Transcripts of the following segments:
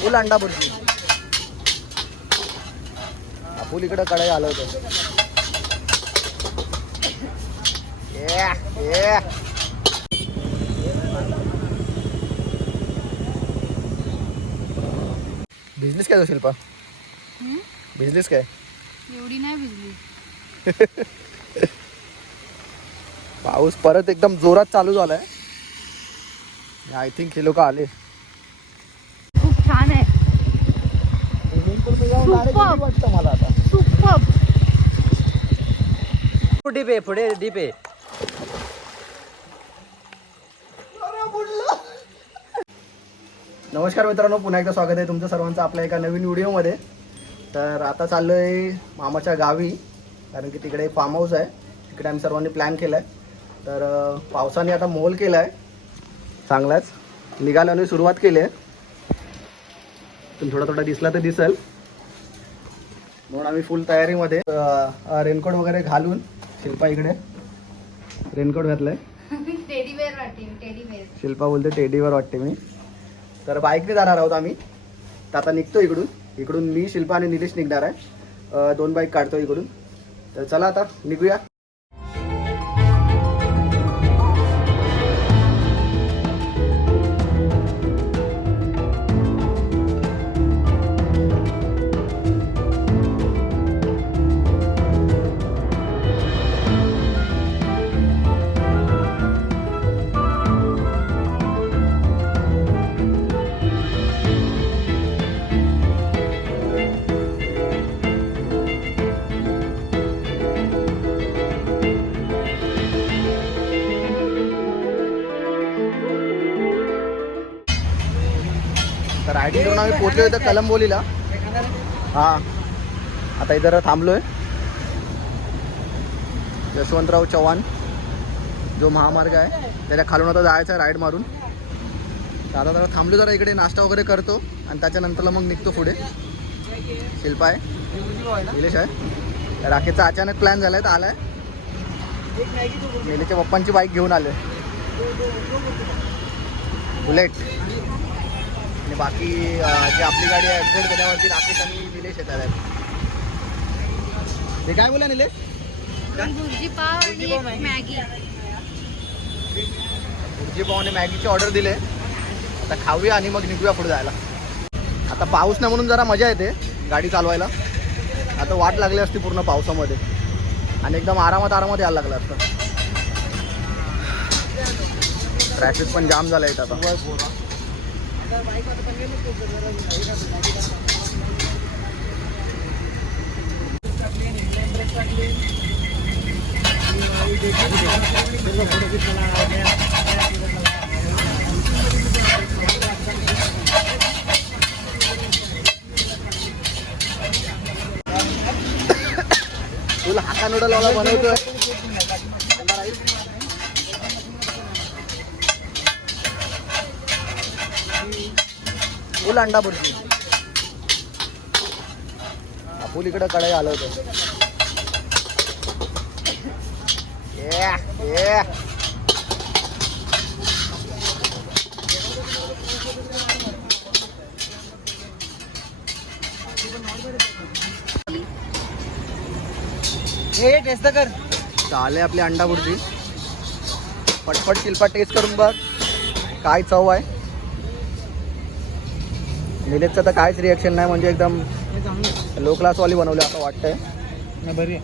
फुल अंडा बुर्जी. फुल इकडं कढई आलं होतं. भिजलीस काय शिल्पा? भिजलीस काय? एवढी नाही भिजली. पाऊस परत एकदम जोरात चालू झालाय. आय थिंक हे लोक आले. खूप छान आहे. वाटतं मला आता. पुढे डीप आहे. नमस्कार मित्रांनो, पुन्हा एकदा स्वागत आहे तुमचं सर्वांचं आपल्या एका नवीन व्हिडिओमध्ये. तर आता चाललो आहे मामाच्या गावी, कारण की तिकडे फार्म हाऊस आहे. तिकडे आम्ही सर्वांनी प्लॅन केला आहे. तर पावसाने आता मोल केला आहे चांगलाच. निघाल्याने सुरुवात केली आहे. तुम्ही थोडा दिसला तर दिसेल म्हणून आम्ही फुल तयारीमध्ये. रेनकोट वगैरे घालून शिल्पा इकडे रेनकोट घातलाय. टेडीवेअर वाटते. टेडीवेअर शिल्पा बोलते टेडीवर वाटते मी. तर बाईकने जाणार आहोत आम्ही. तर आता निघतो इकडून मी, शिल्पा आणि निलेश निघणार आहे. 2 बाईक काढतो इकडून. तर चला आता निघूया. तर रायडिंग करून आम्ही पोहोचलो इथं कलंबोलीला. हां, आता इथं थांबलोय. यशवंतराव चव्हाण जो महामार्ग आहे त्याच्या खालून आता जायचं आहे राईड मारून. तर आता जरा थांबलो, जरा इकडे नाश्ता वगैरे करतो आणि त्याच्यानंतरला मग निघतो पुढे. शिल्पा आहे, निलेश आहे. राकेशचा अचानक प्लॅन झाला आहे तर आला आहे. निलेशच्या पप्पांची बाईक घेऊन आले, बुलेट. आणि बाकी जी आपली गाडी आहे एक्झेड, त्याच्यावरती राकेश आणि निलेश येतात आहेत. ते काय बोला निलेश? भुर्जी पाव आणि मॅगी. भुर्जी पाव आणि मॅगीची ऑर्डर दिले. आता खाऊया आणि मग निघूया पुढे जायला. आता पाऊस नाही म्हणून जरा मजा येते गाडी चालवायला. आता वाट लागली असती पूर्ण पावसामध्ये आणि एकदम आरामात यायला लागलं असतं. ट्रॅफिक पण जाम झालं आहे आता. तुला हाका नूडल वाला बनवतोय. फुल अंडा बुर्जी. फुल इकडं कढई आलं होतं. टेस्ट कर. चाले आपली अंडा बुर्जी. पटपट शिल्पा टेस्ट करून बघ काय चव आहे. निलेशचं तर काहीच रिॲक्शन नाही, म्हणजे एकदम लो क्लासवाली बनवली असं वाटतंय. बरी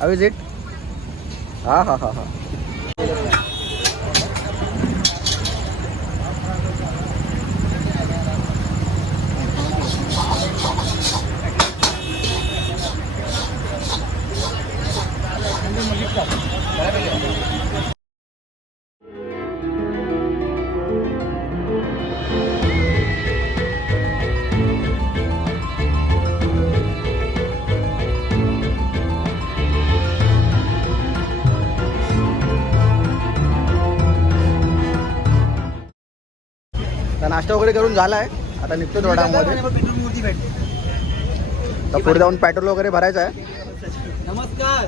हाऊ इज इट? हा. नाश्ता वगैरे करून झाला आहे. आता निघतो थोड्यामध्ये. तर पुढे जाऊन पेट्रोल वगैरे भरायचं आहे. नमस्कार,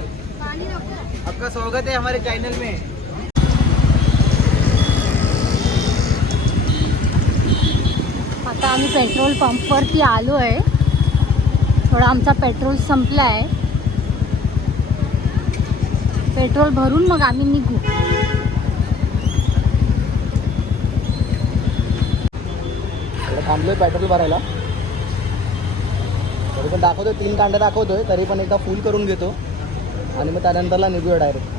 आपका स्वागत है हमारे चैनल में. आम्ही पेट्रोल पंपवरती आलो आहे. थोडा आमचा पेट्रोल संपला आहे. पेट्रोल भरून मग आम्ही निघू. थांबलोय पेट्रोल भरायला. तरी पण दाखवतोय 3 कांड्या दाखवतोय, तरी पण एकदा फुल करून घेतो आणि मग त्यानंतरला निघूया डायरेक्ट.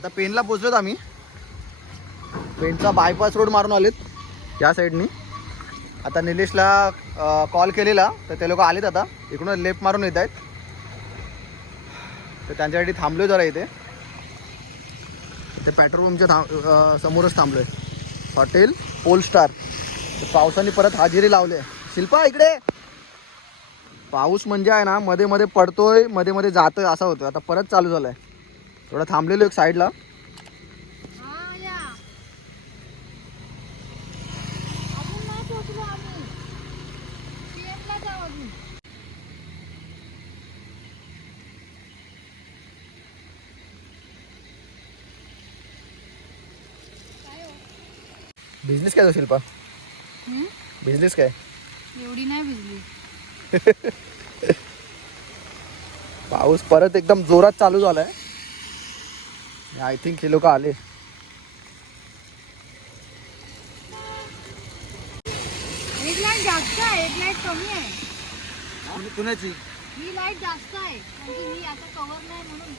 आता पेनला पोचलोत आम्ही. पेनचा बायपास रोड मारून आलेत या साईडनी. आता निलेशला कॉल केलेला तर ते लोक आलेत. आता इकडून लेफ्ट मारून येत आहेत, तर त्यांच्यासाठी थांबलो जरा इथे. ते पेट्रोल पंपच्या समोरच थांबलो आहे, हॉटेल पोलस्टार. पावसाने परत हाजिरी लावली आहे. शिल्पा इकडे. पाऊस म्हणजे आहे ना, मध्ये मध्ये पडतोय, मध्ये मध्ये जातोय, असा होतोय. आता परत चालू झालाय. थोडा थांबलेलो एक साईडला. बिझनेस काय तो शिल्पा? बिझनेस काय? एवढी नाही भिजली. पाऊस परत एकदम जोरात चालू झालाय. आय थिंक हे लोक आले. एक लाईट जास्त आहे, एक लाईट कमी आहे. कुणाची? ही लाईट जास्त आहे म्हणजे ही आता कव्हर नाही म्हणून.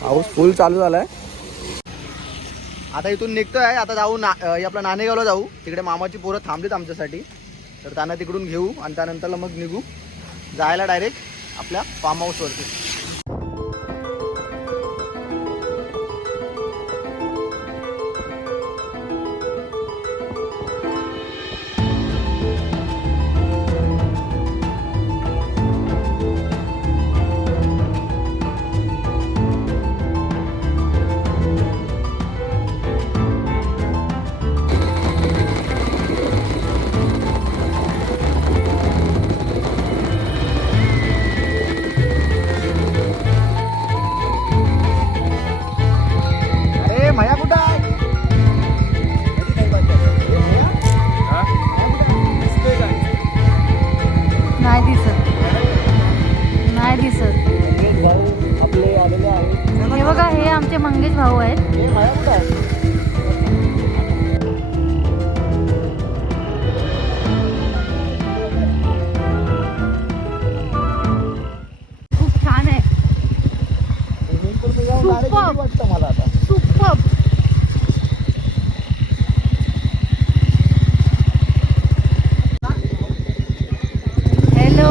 पाऊस फुल चालू झालाय. आता इथून निघतोय. आता जाऊ आपला नाणेगावला जाऊ. तिकडे मामाची पोरं थांबलीत आमच्यासाठी, तर त्यांना तिकडून घेऊ आणि त्यानंतरला मग निघू जायला डायरेक्ट आपल्या फार्म हाऊसवरती. मंगेश भाऊ आहेत. खूप छान आहे. वाटतं मला आता. सुपर्ब. हॅलो.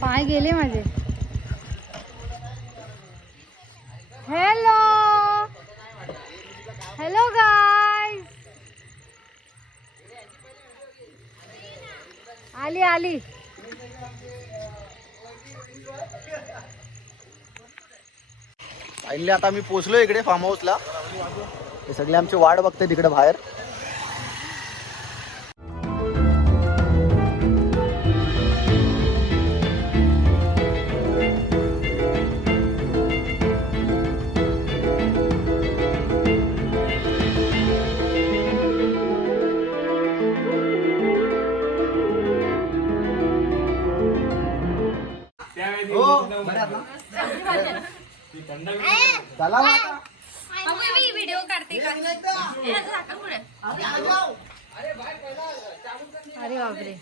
पाय गेले माझे. Hello hello guys. आली फायनली आता मी पोहोचलो इकडे फार्म हाऊसला. हे सगळे आमची वाट बघते तिकडे बाहेर. चला मग आता. मी व्हिडिओ काढते का अरे बापरे.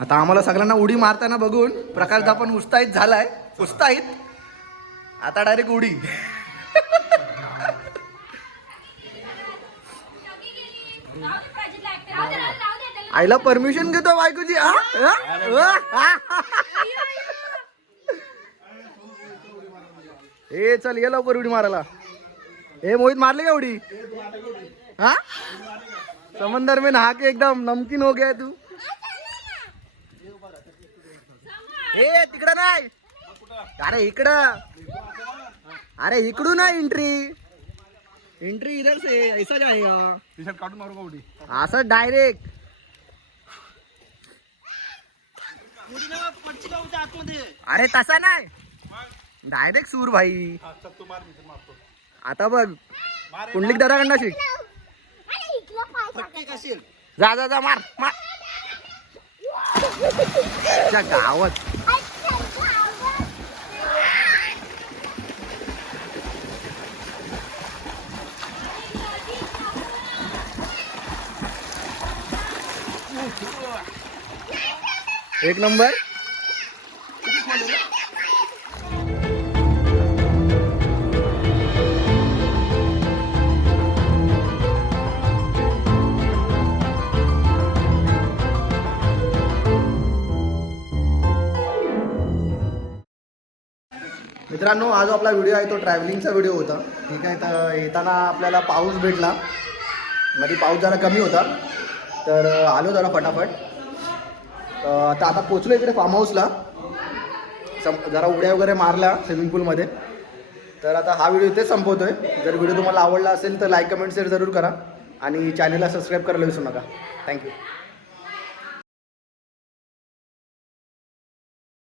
आता आम्हाला सगळ्यांना उडी मारताना बघून प्रकाश दापण उत्साहित झालाय. आता डायरेक्ट उडी. आईला परमिशन घेतो बायकोची. ए चल ये लवकर उडी मारायला. ए मोहित मारले का उडी? हा समंदर में नहा के एकदम नमकीन हो गया तू. ए तिकडं नाही. अरे इकडं. अरे इकडून नाही एंट्री इधर से ऐसा जाएगा. टी शर्ट काढून मारू का उडी? असं डायरेक्ट. अरे तसा नाही डायरेक्ट सूर भाई. आता बघ कुंडलिक दादाकडनं शिक. जा जा जा मार मार. गावात एक नंबर. मित्रांनो हा जो आपला व्हिडिओ आहे तो ट्रॅव्हलिंगचा व्हिडिओ होता. ठीक आहे. तर येताना आपल्याला पाऊस भेटला. मध्ये पाऊस जरा कमी होता तर आलो जरा फटाफट. तर आता पोचलो इकडे फार्म हाऊसला. जरा उड्या वगैरे मारल्या स्विमिंग पूलमध्ये. तर आता हा व्हिडिओ इथे संपवतोय. जर व्हिडिओ तुम्हाला आवडला असेल तर लाईक कमेंट शेअर जरूर करा आणि चॅनलला सबस्क्राईब करायला विसरू नका. थँक्यू.